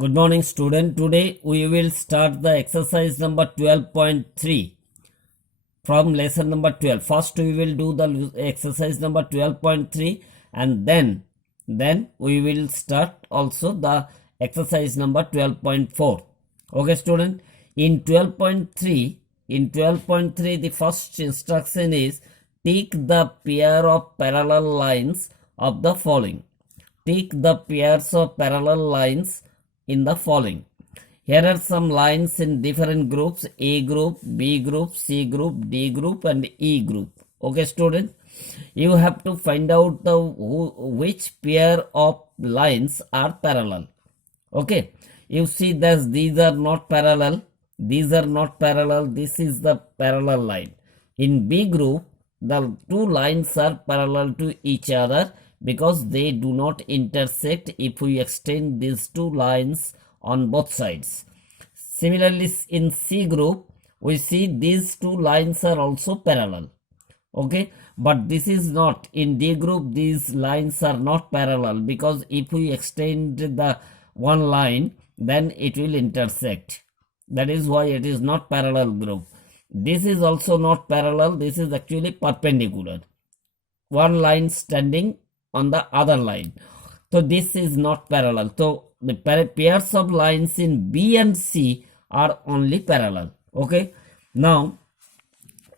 Good morning, student. Today we will start the exercise number 12.3 from lesson number 12. First we will do the exercise number 12.3 and then we will start also the exercise number 12.4. Okay, student. In 12.3 the first instruction is take the pair of parallel lines of the following. Take the pairs of parallel lines in the following. Here are some lines in different groups: A group, B group, C group, D group and E group. Okay, student, you have to find out which pair of lines are parallel. Okay, you see that these are not parallel, these are not parallel, this is the parallel line. In B group, the two lines are parallel to each other because they do not intersect if we extend these two lines on both sides. Similarly, in C group, we see these two lines are also parallel. Okay, but this is not. In D group, these lines are not parallel because if we extend the one line, then it will intersect. That is why it is not parallel group. This is also not parallel. This is actually perpendicular. One line standing on the other line. So this is not parallel. So the pairs of lines in B and C are only parallel. Okay. Now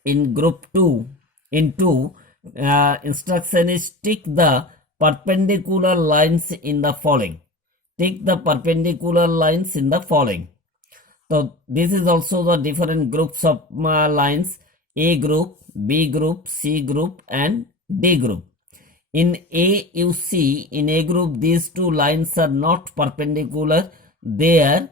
in group 2, instruction is take the perpendicular lines in the following. Take the perpendicular lines in the following. So this is also the different groups of lines: A group, B group, C group and D group. In A, you see in A group these two lines are not perpendicular, they are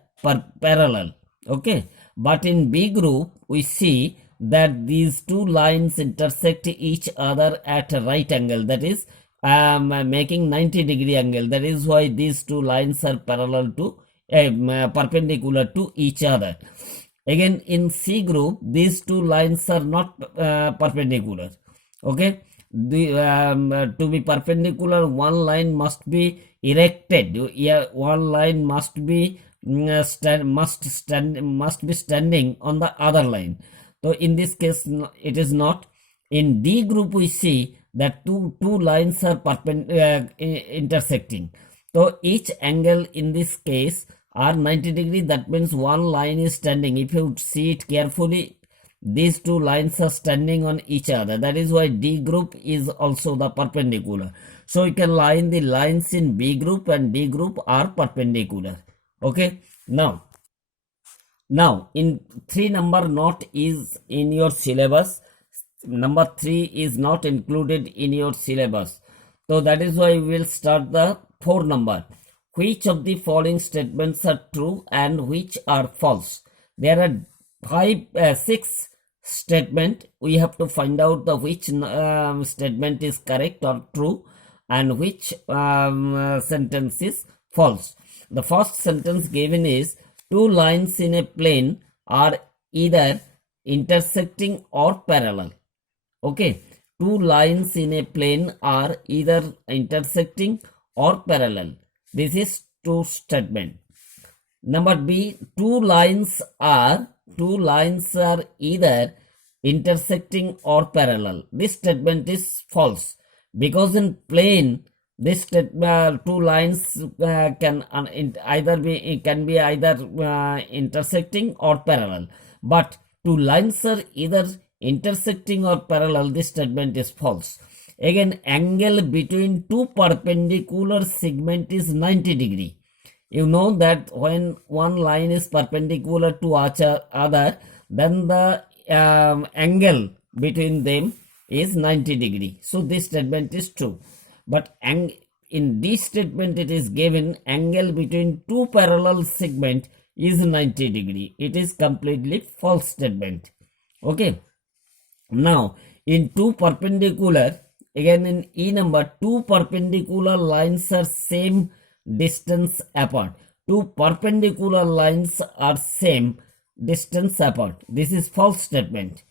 parallel. Okay, but in B group we see that these two lines intersect each other at a right angle, that is making 90-degree angle. That is why these two lines are parallel to perpendicular to each other. Again in C group these two lines are not perpendicular. Okay, to be perpendicular, one line must be erected. One line must be standing on the other line. So in this case it is not. In D group we see that two lines are intersecting. So each angle in this case are 90-degree. That means one line is standing. If you see it carefully, these two lines are standing on each other. That is why D group is also the perpendicular. So you can line the lines in B group and D group are perpendicular. Okay. Now in 3 number not is in your syllabus. Number 3 is not included in your syllabus. So that is why we will start the 4 number. Which of the following statements are true and which are false? There are 6 statement. We have to find out the which statement is correct or true and which sentence is false. The first sentence given is two lines in a plane are either intersecting or parallel. Okay, two lines in a plane are either intersecting or parallel. This is true statement. Number B, two lines are either intersecting or parallel. This statement is false because in plane this two lines can be either intersecting or parallel, but two lines are either intersecting or parallel. This statement is false. Again, angle between two perpendicular segment is 90-degree. You know that when one line is perpendicular to other, then the angle between them is 90-degree. So this statement is true. But in this statement it is given angle between two parallel segment is 90-degree. It is completely false statement. Okay. Now in two perpendicular, again in E number, two perpendicular lines are same distance apart. Two perpendicular lines are same distance apart. This is false statement.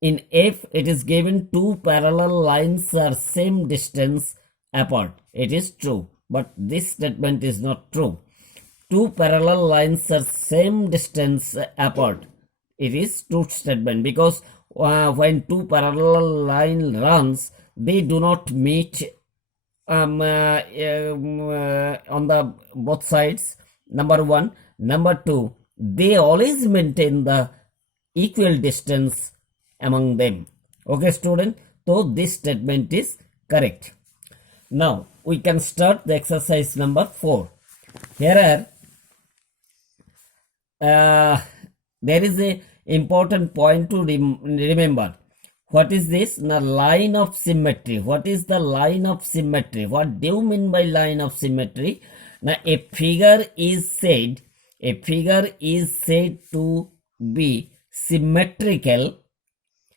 In F, it is given two parallel lines are same distance apart. It is true, but this statement is not true. two parallel lines are same distance apart. It is true statement because when two parallel line runs, they do not meet on the both sides. Number one. Number two, they always maintain the equal distance among them. Okay, student. So this statement is correct. Now we can start the exercise number 4. Here there is a important point to remember. What is this? The line of symmetry. What is the line of symmetry? What do you mean by line of symmetry? Now a figure is said to be symmetrical.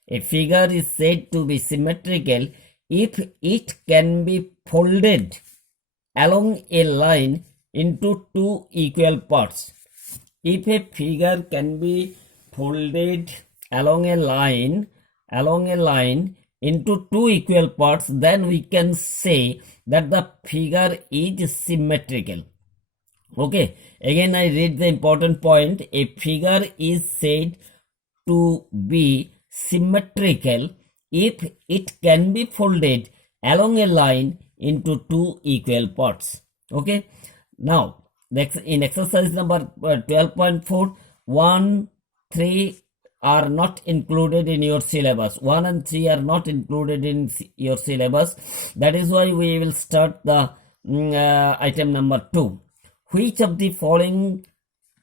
A figure is said to be symmetrical if it can be folded along a line into two equal parts. If a figure can be folded along a line into two equal parts, then we can say that the figure is symmetrical. Okay, again I read the important point. A figure is said to be symmetrical if it can be folded along a line into two equal parts. Okay, now in exercise number 12.4, 1, 3 are not included in your syllabus. 1 and 3 are not included in your syllabus. That is why we will start the item number 2. Which of the following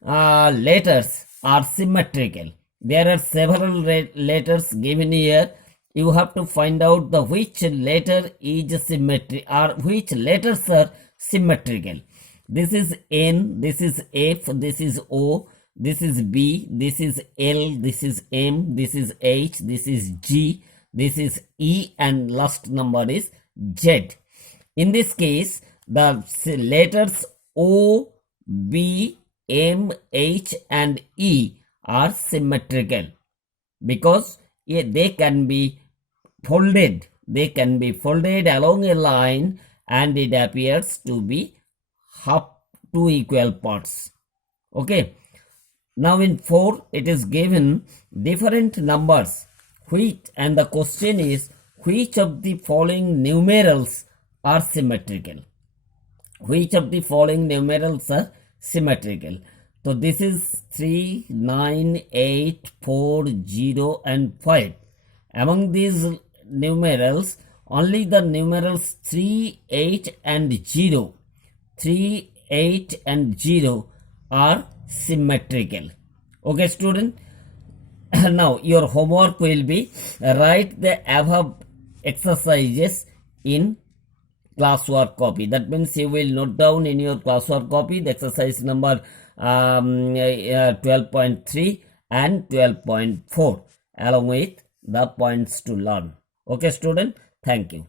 letters are symmetrical? There are several letters given here. You have to find out the which letter is symmetric or which letters are symmetrical. This is N, this is F, this is O, this is B, this is L, this is M, this is H, this is G, this is E, and last number is Z. In this case, the letters O, B, M, H, and E are symmetrical because they can be folded. They can be folded along a line and it appears to be half two equal parts. Okay. Now in 4, it is given different numbers. And the question is, which of the following numerals are symmetrical? Which of the following numerals are symmetrical? So this is 3, 9, 8, 4, 0 and 5. Among these numerals, only the numerals 3, 8 and 0. 3, 8 and 0 are symmetrical. Okay, student. Now your homework will be write the above exercises in classwork copy. That means you will note down in your classwork copy the exercise number 12.3 and 12.4 along with the points to learn. Okay, student. Thank you.